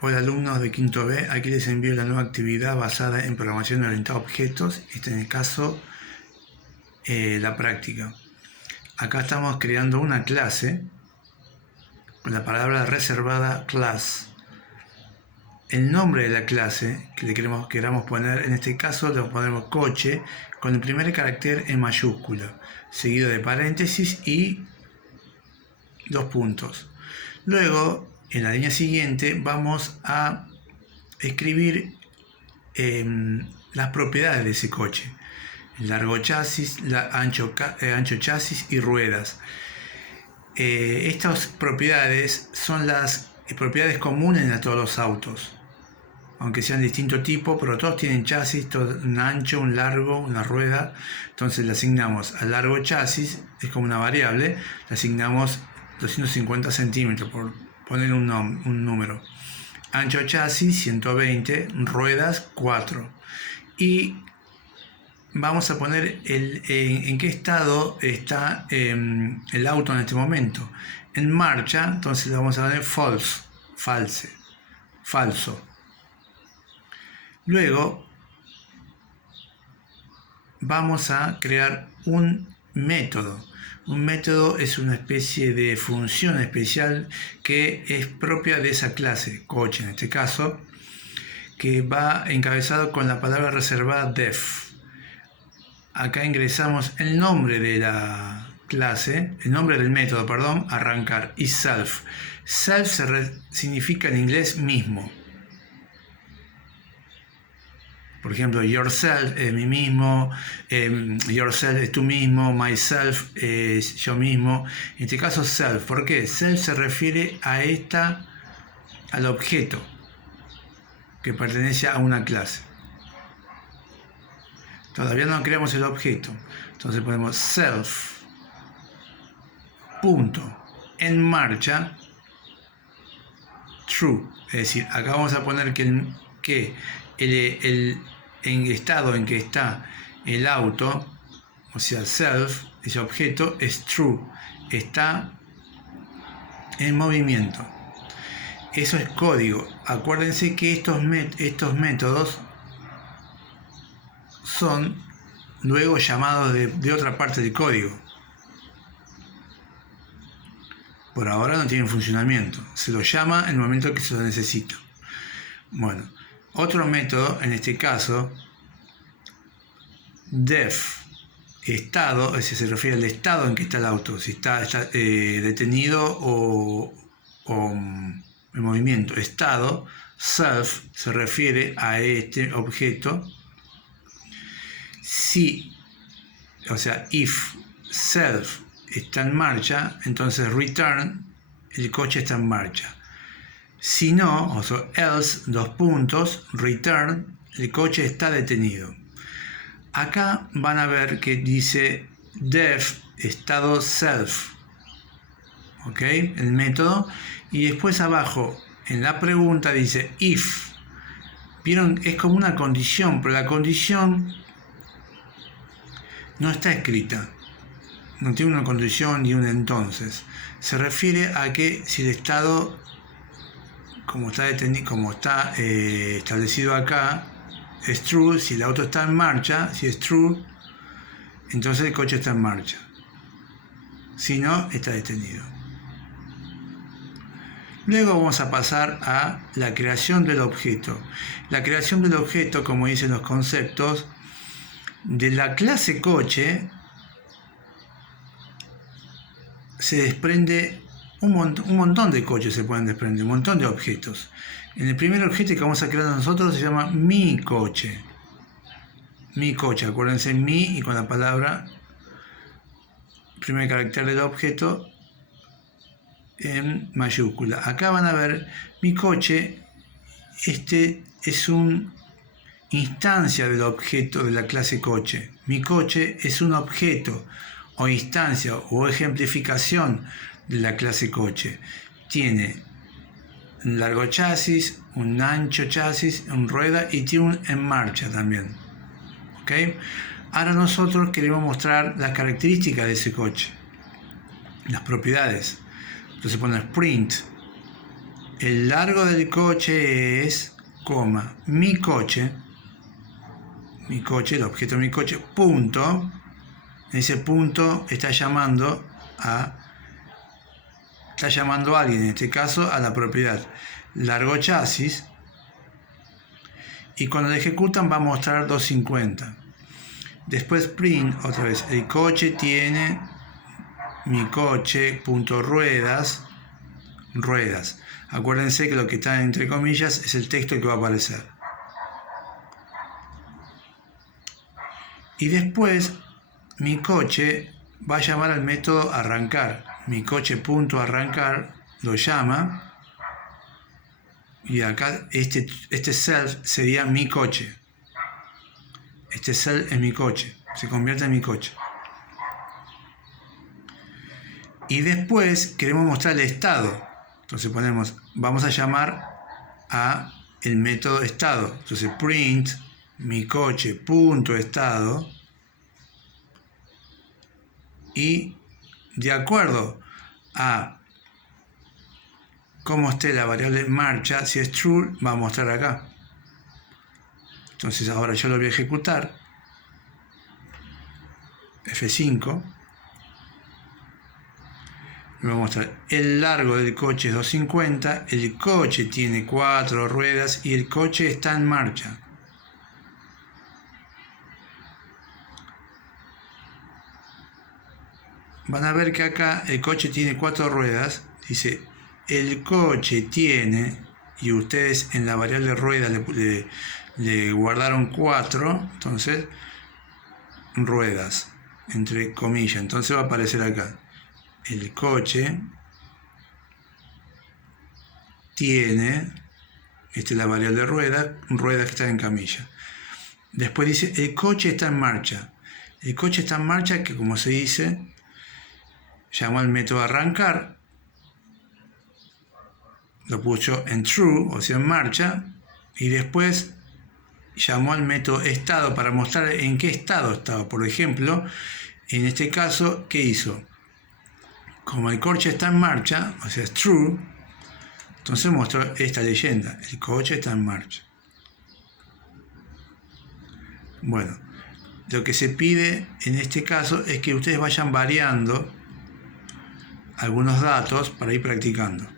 Hola alumnos de quinto B, aquí les envío la nueva actividad basada en programación orientada a objetos, en el caso la práctica. Acá estamos creando una clase con la palabra reservada class. El nombre de la clase que le queramos poner, en este caso le ponemos coche con el primer carácter en mayúscula, seguido de paréntesis y 2 puntos. Luego, en la línea siguiente, vamos a escribir las propiedades de ese coche: largo chasis, ancho chasis y ruedas. Estas propiedades son las propiedades comunes a todos los autos, aunque sean de distinto tipo, pero todos tienen chasis, un ancho, un largo, una rueda. Entonces le asignamos al largo chasis, es como una variable, le asignamos 250 centímetros, por poner un número. Ancho chasis 120, ruedas 4. Y vamos a poner en qué estado está el auto en este momento. En marcha, entonces le vamos a poner falso. Luego vamos a crear un método. Un método es una especie de función especial que es propia de esa clase, coche en este caso, que va encabezado con la palabra reservada def. Acá ingresamos el nombre de la clase, el nombre del método, arrancar, y self. Self significa en inglés mismo. Por ejemplo, yourself es mí mismo, yourself es tú mismo, myself es yo mismo. En este caso, self. ¿Por qué? Self se refiere al objeto que pertenece a una clase. Todavía no creamos el objeto. Entonces ponemos self, punto, en marcha, true. Es decir, acá vamos a poner que en el estado en que está el auto, o sea, self, ese objeto, es true, está en movimiento. Eso es código. Acuérdense que estos métodos son luego llamados de otra parte del código. Por ahora no tienen funcionamiento. Se lo llama en el momento que se lo necesita. Bueno, otro método, en este caso, def, estado, es decir, se refiere al estado en que está el auto, si está detenido o en movimiento. Estado, self, se refiere a este objeto. Si, o sea, if self está en marcha, entonces return, el coche está en marcha. Si no, o sea, else, 2 puntos, return, el coche está detenido. Acá van a ver que dice def, estado self, ¿ok? El método. Y después abajo, en la pregunta dice if. ¿Vieron? Es como una condición, pero la condición no está escrita. No tiene una condición ni un entonces. Se refiere a que si el estado, como está establecido acá, es true, si el auto está en marcha, si es true, entonces el coche está en marcha. Si no, está detenido. Luego vamos a pasar a la creación del objeto. La creación del objeto, como dicen los conceptos, de la clase coche se desprende un montón de coches, se pueden desprender, un montón de objetos. En el primer objeto que vamos a crear nosotros se llama mi coche. Mi coche, acuérdense, mi y con la palabra, primer carácter del objeto en mayúscula. Acá van a ver mi coche, este es una instancia del objeto de la clase coche. Mi coche es un objeto o instancia o ejemplificación de la clase coche. Tiene un largo chasis, un ancho chasis, un rueda y tiene un en marcha también. ¿Ok? Ahora nosotros queremos mostrar las características de ese coche, las propiedades. Entonces ponemos print el largo del coche es, coma, mi coche, el objeto mi coche, punto. Ese punto está llamando a alguien, en este caso a la propiedad largo chasis, y cuando lo ejecutan va a mostrar 250. Después print, otra vez, el coche tiene mi coche, punto ruedas. Acuérdense que lo que está entre comillas es el texto que va a aparecer. Y después mi coche va a llamar al método arrancar. Mi coche.arrancar lo llama. Y acá este self sería mi coche. Este self es mi coche. Se convierte en mi coche. Y después queremos mostrar el estado. Entonces vamos a llamar a el método estado. Entonces print mi coche.estado. Y de acuerdo a cómo esté la variable marcha, si es true, va a mostrar acá. Entonces ahora yo lo voy a ejecutar. F5. Me va a mostrar el largo del coche es 250, el coche tiene 4 ruedas y el coche está en marcha. Van a ver que acá el coche tiene 4 ruedas, dice el coche tiene, y ustedes en la variable rueda le guardaron 4, entonces ruedas, entre comillas, entonces va a aparecer acá. El coche tiene, esta es la variable ruedas que está en camilla. Después dice, el coche está en marcha. El coche está en marcha, que como se dice, llamó al método arrancar, lo puso en true, o sea, en marcha, y después llamó al método estado para mostrar en qué estado estaba. Por ejemplo, en este caso, ¿qué hizo? Como el coche está en marcha, o sea, es true, entonces mostró esta leyenda, el coche está en marcha. Bueno, lo que se pide en este caso es que ustedes vayan variando algunos datos para ir practicando.